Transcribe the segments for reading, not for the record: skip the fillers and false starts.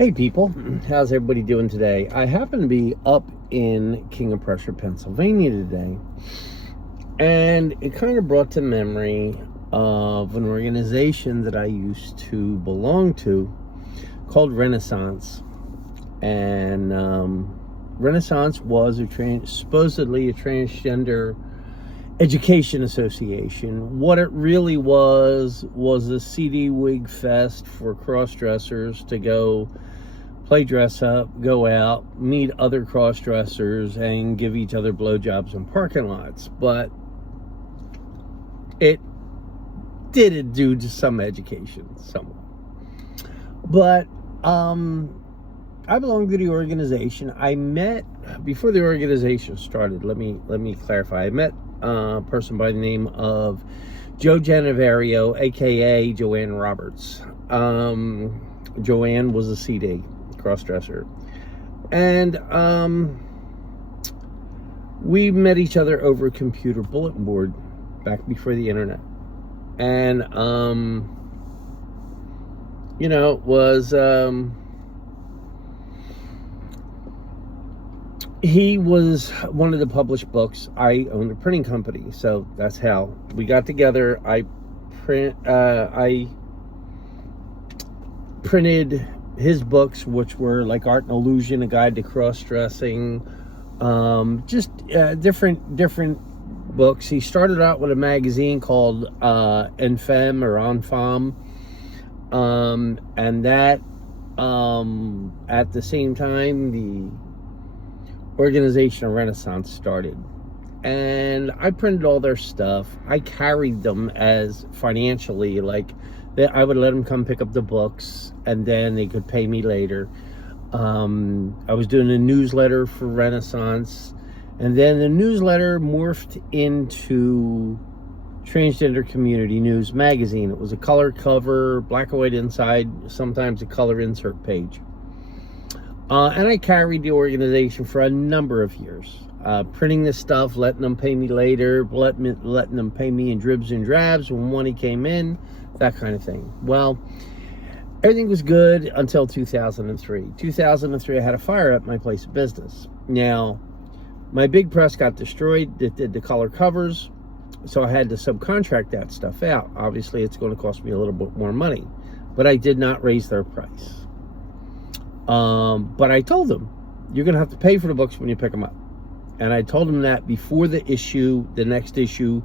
Hey people, how's everybody doing today? I happen to be up in King of Prussia, Pennsylvania today, and it kind of brought to memory of an organization that I used to belong to called Renaissance. And Renaissance was supposedly a transgender education association. What it really was a CD wig fest for cross-dressers to go play dress up, go out, meet other cross-dressers, and give each other blowjobs in parking lots. But it did do to some education, somewhat. But I belong to the organization. I met, before the organization started, let me clarify. I met a person by the name of Joe Genevario, aka Joanne Roberts. Joanne was a CD cross-dresser, and we met each other over a computer bulletin board back before the internet. And it was he was one of the published books. I owned a printing company, so that's how we got together. I printed his books, which were like Art and Illusion, A Guide to Cross-Dressing, just different books. He started out with a magazine called Enfemme or Enfemme, and that at the same time the organization of Renaissance started, and I printed all their stuff. I carried them as financially, like that I would let them come pick up the books and then they could pay me later. I was doing a newsletter for Renaissance, and then the newsletter morphed into Transgender Community News magazine. It was a color cover, black and white inside, sometimes a color insert page. And I carried the organization for a number of years, printing this stuff, letting them pay me later, letting them pay me in dribs and drabs when money came in, that kind of thing. Well, everything was good until 2003. 2003, I had a fire at my place of business. Now, my big press got destroyed that did the color covers, so I had to subcontract that stuff out. Obviously, it's going to cost me a little bit more money, but I did not raise their price. But I told them, you're going to have to pay for the books when you pick them up. And I told them that before the next issue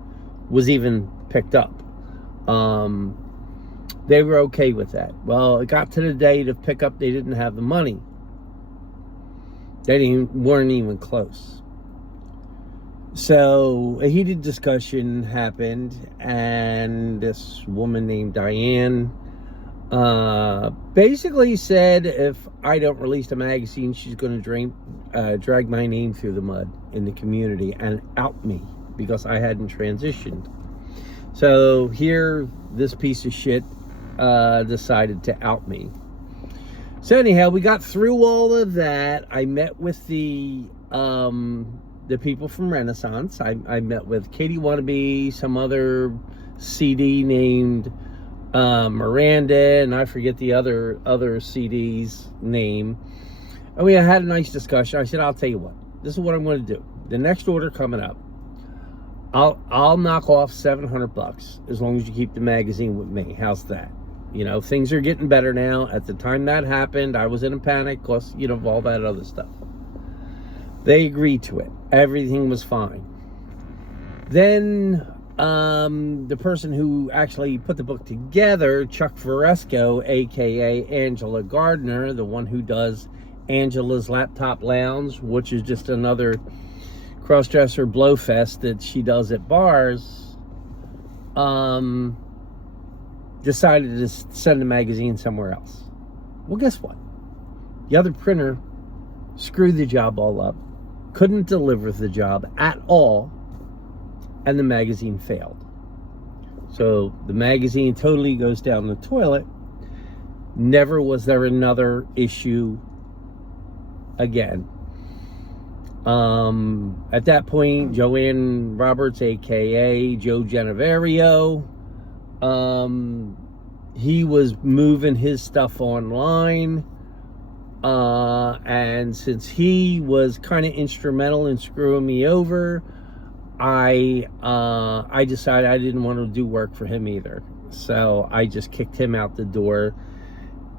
was even picked up. They were okay with that. Well, it got to the day to pick up, they didn't have the money. They weren't even close. So a heated discussion happened, and this woman named Diane basically said if I don't release the magazine, she's going to drag my name through the mud in the community and out me because I hadn't transitioned. So here, this piece of shit decided to out me. So anyhow, we got through all of that. I met with the people from Renaissance. I met with Katie Wannabe, some other CD named Miranda, and I forget the other CD's name. And we had a nice discussion. I said, I'll tell you what, this is what I'm going to do. The next order coming up, I'll knock off $700 as long as you keep the magazine with me. How's that? Things are getting better now. At the time that happened, I was in a panic because, of all that other stuff. They agreed to it. Everything was fine. Then the person who actually put the book together, Chuck Varesco, aka Angela Gardner, the one who does Angela's Laptop Lounge, which is just another cross-dresser blowfest that she does at bars, decided to send the magazine somewhere else. Well, guess what? The other printer screwed the job all up, couldn't deliver the job at all, and the magazine failed. So the magazine totally goes down the toilet. Never was there another issue again. At that point, Joanne Roberts, aka Joe Genevario, he was moving his stuff online. And since he was kind of instrumental in screwing me over, I decided I didn't want to do work for him either. So I just kicked him out the door.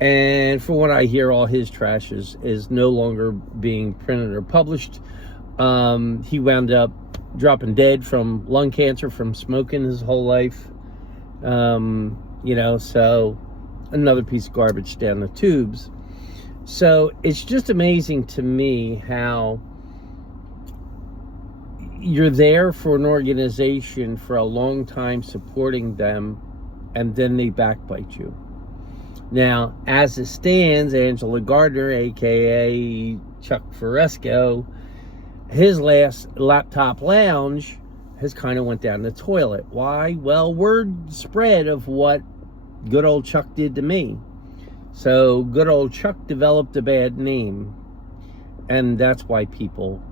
And from what I hear, all his trash is no longer being printed or published. He wound up dropping dead from lung cancer from smoking his whole life. So another piece of garbage down the tubes. So it's just amazing to me how you're there for an organization for a long time, supporting them, and then they backbite you. Now, as it stands, Angela Gardner, aka Chuck Fresco, his last laptop lounge has kind of went down the toilet. Why? Well, word spread of what good old Chuck did to me. So good old Chuck developed a bad name, and that's why people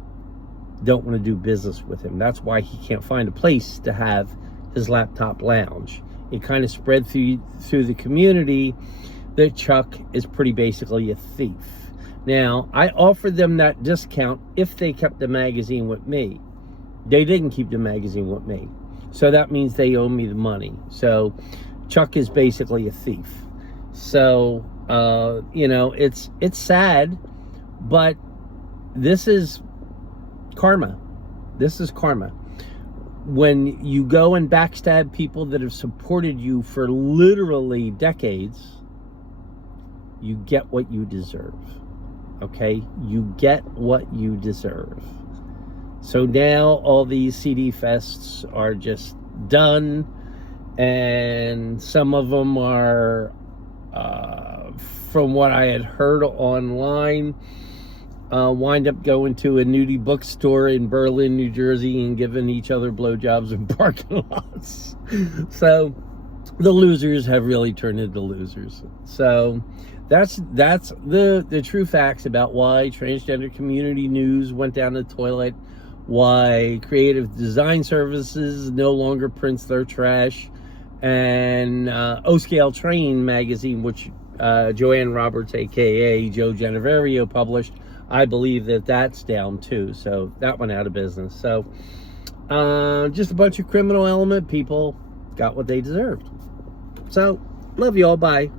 don't want to do business with him. That's why he can't find a place to have his laptop lounge. It kind of spread through the community that Chuck is pretty basically a thief. Now, I offered them that discount if they kept the magazine with me. They didn't keep the magazine with me, so that means they owe me the money. So Chuck is basically a thief. So it's sad, but this is karma. This is karma. When you go and backstab people that have supported you for literally decades, you get what you deserve. Okay? You get what you deserve. So now all these CD fests are just done, and some of them are, from what I had heard online, wind up going to a nudie bookstore in Berlin, New Jersey, and giving each other blowjobs in parking lots. So the losers have really turned into losers. So that's the true facts about why transgender community news went down the toilet, why Creative Design Services no longer prints their trash, and O-Scale Train magazine, which Joanne Roberts, aka Joe Genevario, published, I believe that's down too. So that went out of business. So just a bunch of criminal element people got what they deserved. So love you all. Bye.